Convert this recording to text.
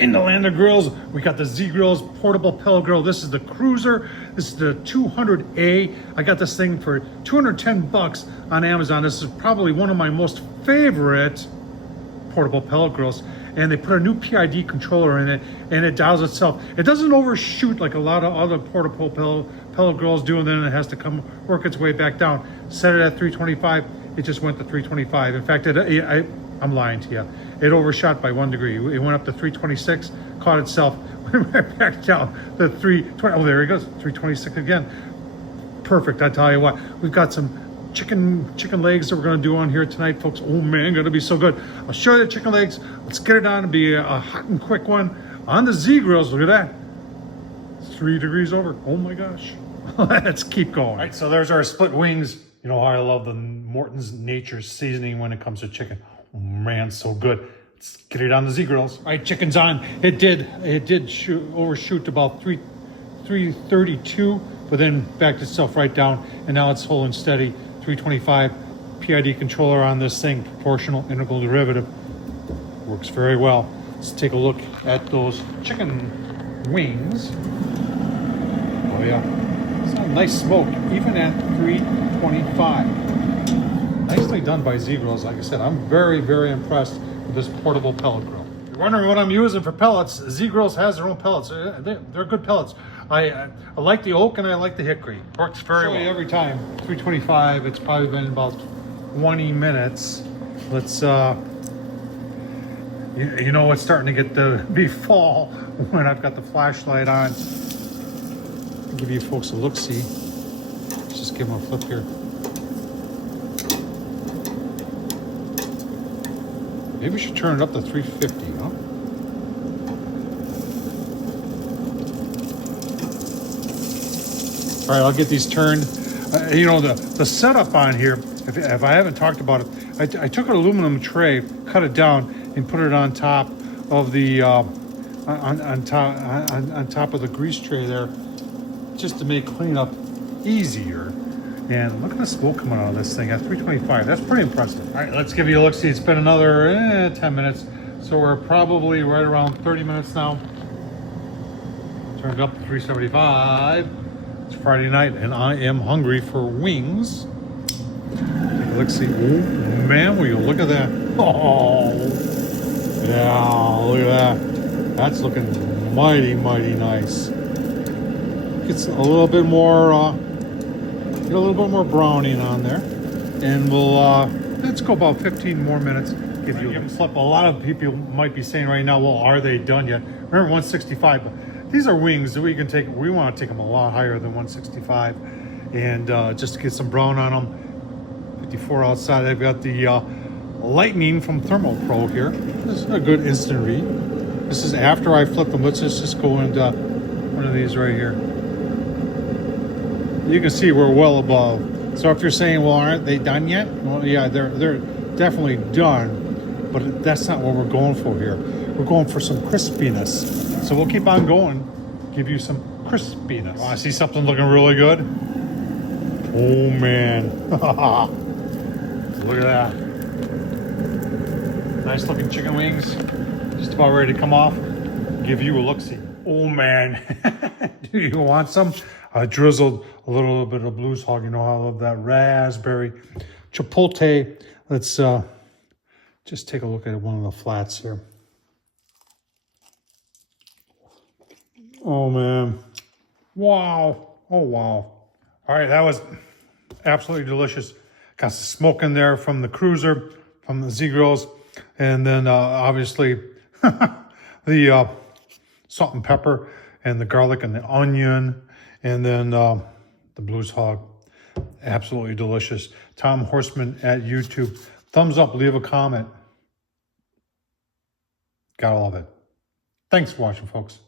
in the land of grills, we got the Z Grills portable pellet grill. This is the Cruiser. This is the 200A. I got this thing for 210 bucks on Amazon. This is probably one of my most favorite portable pellet grills. And they put a new PID controller in it, and it dials itself. It doesn't overshoot like a lot of other portable pellet grills do, and then it has to come work its way back down. Set it at 325. It just went to 325. In fact, I'm lying to you. It overshot by 1 degree. It went up to 326, caught itself, went right back down to 320. Oh, there it goes, 326 again. Perfect. I tell you what, we've got some chicken legs that we're going to do on here tonight, folks. Oh man, going to be so good. I'll show you the chicken legs. Let's get it on. It'll be a hot and quick one on the Z Grills. Look at that. 3 degrees over. Oh my gosh. Let's keep going. All right, so there's our split wings. You know how I love the Morton's Nature's seasoning when it comes to chicken. Oh man, so good. Let's get it on the Z Grills. All right, chicken's on. It did overshoot about 332, but then backed itself right down, and now it's holding steady. 325 PID controller on this thing, proportional integral derivative. Works very well. Let's take a look at those chicken wings. Oh yeah, it's a nice smoke, even at 325. Nicely done by Z Grills. Like I said, I'm very, very impressed with this portable pellet grill. If you're wondering what I'm using for pellets, Z Grills has their own pellets. They're good pellets. I like the oak and I like the hickory. Works very well. Every time, 325, it's probably been about 20 minutes. Let's, you know it's starting to get to be fall when I've got the flashlight on. I'll give you folks a look-see. Let's just give them a flip here. Maybe we should turn it up to 350, huh? All right, I'll get these turned. You know, the setup on here, if I haven't talked about it, I took an aluminum tray, cut it down, and put it on top of the on top of the grease tray there, just to make cleanup easier. And look at the smoke coming out of this thing at 325. That's pretty impressive. All right, let's give you a look. See, it's been another 10 minutes, so we're probably right around 30 minutes now. Turned up to 375. It's Friday night, and I am hungry for wings. Let's see. Oh, man, will you look at that? Oh, yeah, look at that. That's looking mighty, mighty nice. Gets a little bit more, get a little bit more browning on there. And we'll, let's go about 15 more minutes. Give you a flip. A lot of people might be saying right now, well, are they done yet? Remember 165, but these are wings that we can take. We want to take them a lot higher than 165, and just to get some brown on them. 54 outside. I've got the Lightning from Thermo Pro here. This is a good instant read. This is after I flip them. Let's just go into one of these right here. You can see we're well above. So if you're saying, well, aren't they done yet? Well, yeah, they're definitely done, but that's not what we're going for here. We're going for some crispiness. So we'll keep on going, give you some crispiness. Oh, I see something looking really good. Oh man. Look at that. Nice looking chicken wings. Just about ready to come off. Give you a look-see. Oh man. Do you want some? I drizzled a little bit of Blues Hog. You know how I love that raspberry chipotle. Let's just take a look at one of the flats here. Oh man. Wow. Oh wow. All right, that was absolutely delicious. Got some smoke in there from the Cruiser, from the Z Grills, and then obviously the salt and pepper and the garlic and the onion, and then the Blues Hog. Absolutely delicious. Tom Horsman at YouTube. Thumbs up, leave a comment. Gotta love it. Thanks for watching, folks.